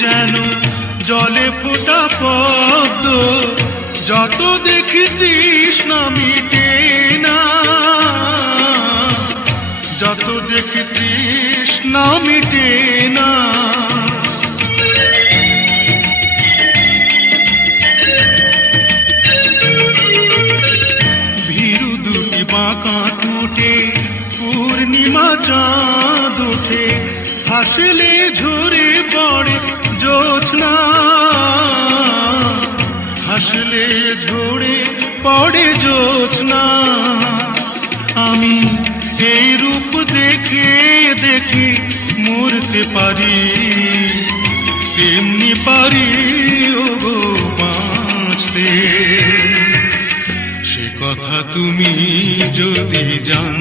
যেন জলে ফোটা পদ্ম, যত দেখি তৃষ্ণা মিটে না, যত দেখি তৃষ্ণা মিটে না। ভীরু দুটি বাঁকা টুটে পূর্ণিমা চাঁদ ওঠে, হাসলে ঝরে পড়ে জ্যোৎস্না, হাসলে ঝরে পড়ে জ্যোৎস্না। আমি এই রূপ দেখে দেখে মরতে পারি, তেমনি পারি ওগো বাঁচতে। সে কথা তুমি যদি জান